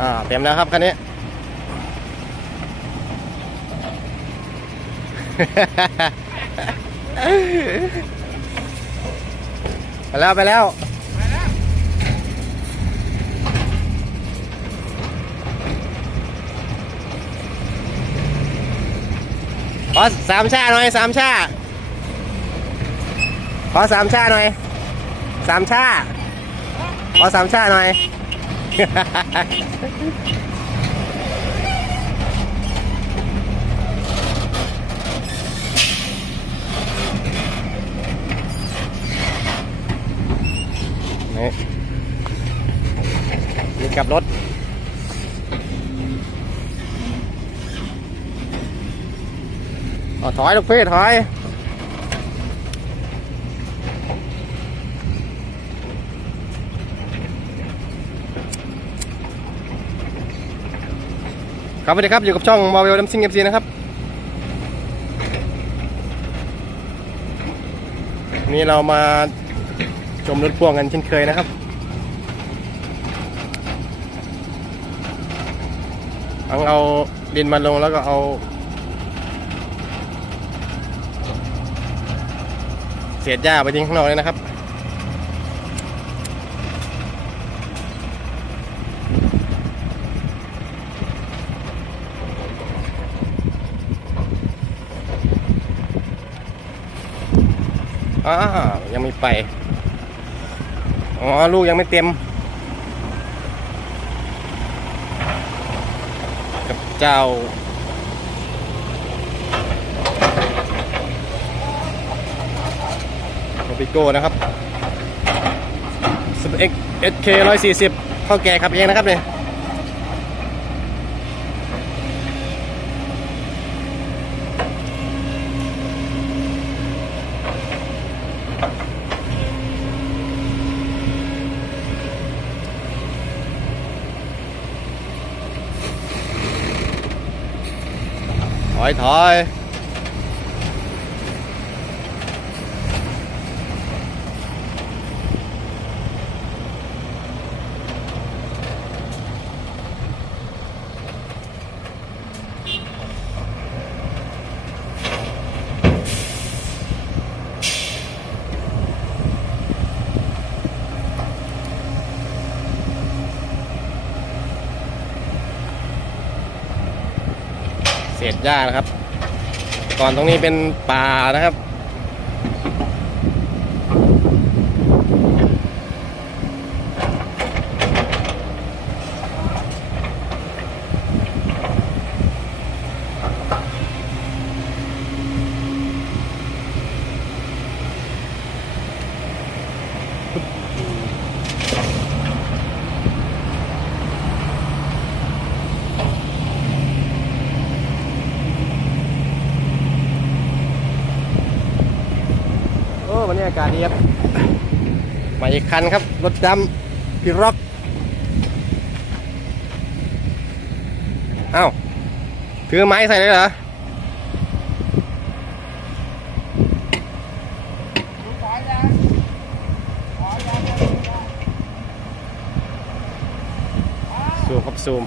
อ่าเต็มแล้วครับคันนี้ ไปแล้วไปแล้วขอสามชาหน่อยสามชาขอสามชาหน่อยสามชาขอสามชาหน่อย นี่นี่กลับรถเอาถอยลูกพี่ถอย ครับสวัสดีครับอยู่กับช่องมาเวลดัมซิงเอฟซีนะครับนนี้เรามาชมรถพ่วงกันเช่นเคยนะครับเอาเอาดินมาลงแล้วก็เอาเศษหญ้าไปทิ้งข้างนอกเลยนะครับ อ่ายังไม่ไป อ๋อ ลูกยังไม่เต็ม กับเจ้าโรบิโก้นะครับ 10X SK 140 เข้าแก่ขับเองนะครับเนี่ย ถอ ยถอยเศษหญ้านะครับ ก่อนตรงนี้เป็นป่านะครับ โอ้วันนี้อากาศดีครับมาอีกคันครับ รถดำพี่ร็อกเอ้าถือไม้ใส่เลยเหรอซูมครับซูม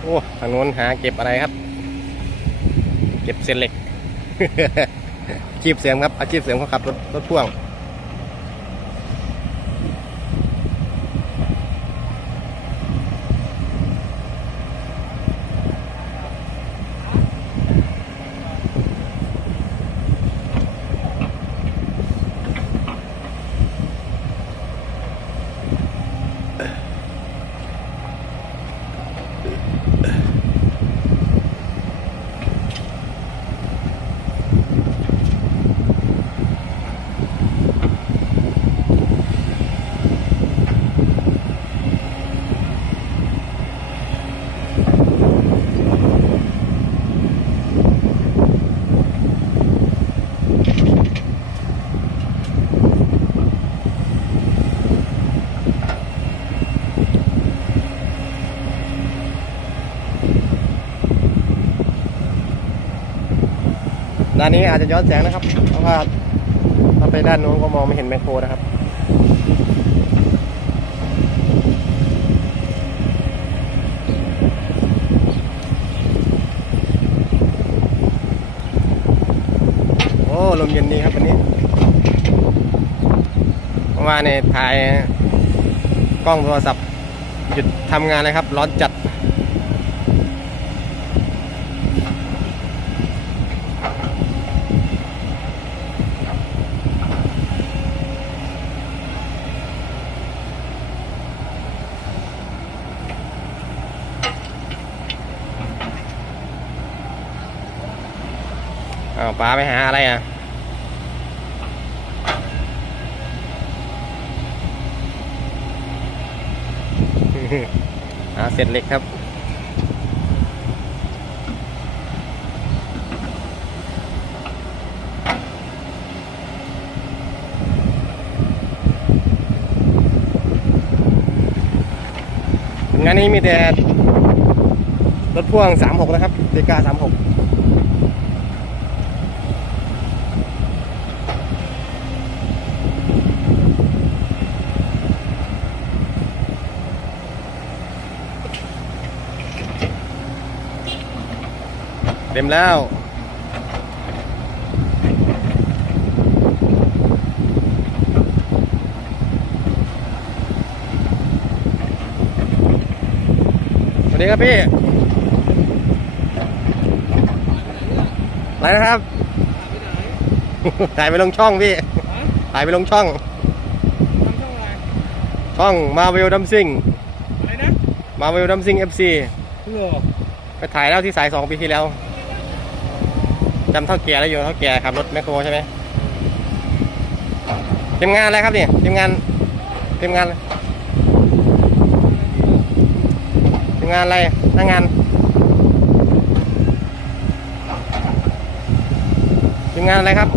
โอ้ทางโน้นหาเก็บอะไรครับ เก็บเศษเหล็ก อาชีพเสริมครับ อาชีพเสริมเขาขับรถรถพ่วง ด้านนี้อาจจะย้อนแสงนะครับ เพราะว่าถ้าไปด้านโน้นก็มองไม่เห็นแมคโครนะครับโอ้ลมเย็นดีครับวันนี้ เพราะว่าเนี่ยถ่ายกล้องโทรศัพท์หยุดทำงานเลยครับ ร้อนจัด อ้าวป้าไปหาอะไรอะ หาเศษเหล็กครับงานนี้มีแต่รถพ่วง 36 นะครับเดกา36 ต็มแล้วสวัสดีครับพี่อะไรนะครับถ่ายไปลงช่องพี่ถ่ายไปลงช่อง ช่องมาเวลดัมซิงอะไรนะมาเวลดัมซิงเอฟซีเหรอไปถ่ายแล้วที่สายสองปีที่แล้ว จำเท่าแก่ได้อยู่เท่าแก่ขับรถแมคโครใช่ไหมทีมงานอะไรครับเนี่ยทีมงานทีมงานอะไรทีมงานอะไรหน้างานทีมงานอะไรครับ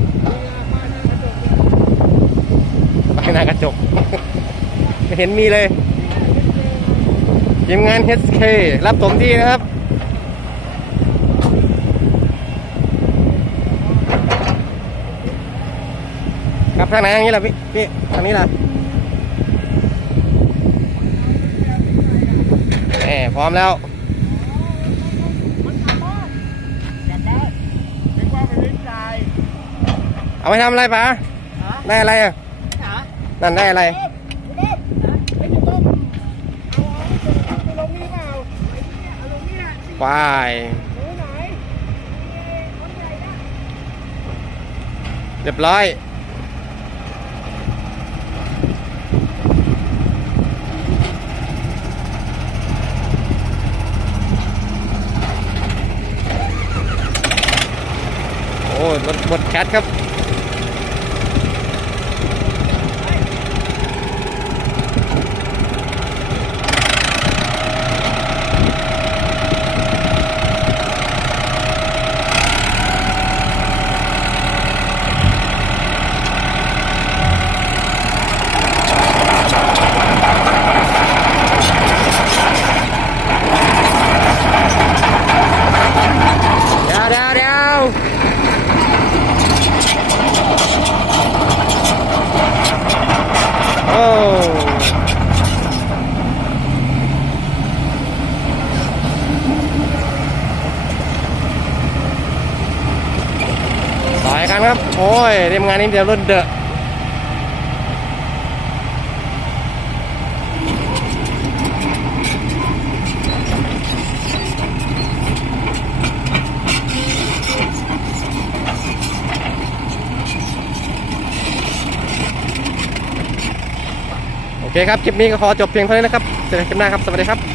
ไปหน้ากระจกไม่เห็นมีเลยทีมงาน HK รับผมที่นะครับ ครับทางไหนอย่างนี้ล่ะพี่พี่ทางนี้ล่ะแหมพร้อมแล้วเอาไปทำอะไรปะฮะได้อะไรอะนั่นได้อะไรเบิ้มเบิ้มฮะไอ้เจ้าเบิ้มเอาเอาไปลงนี่เปล่าไอ้เนี่ยเอาลงเนี่ย ควาย หนูไหนคนใหญ่นะ เรียบร้อย โอ้ รถบดแคทครับ เดี๋ยวเดี๋ยวเดี๋ยว กันครับ โอ้ยทีมงานนี้เดี๋ยวรุ่นเดอะโอเคครับ คลิปนี้ก็ขอจบเพียงเท่านี้นะครับ เจอกันคลิปหน้าครับ สวัสดีครับ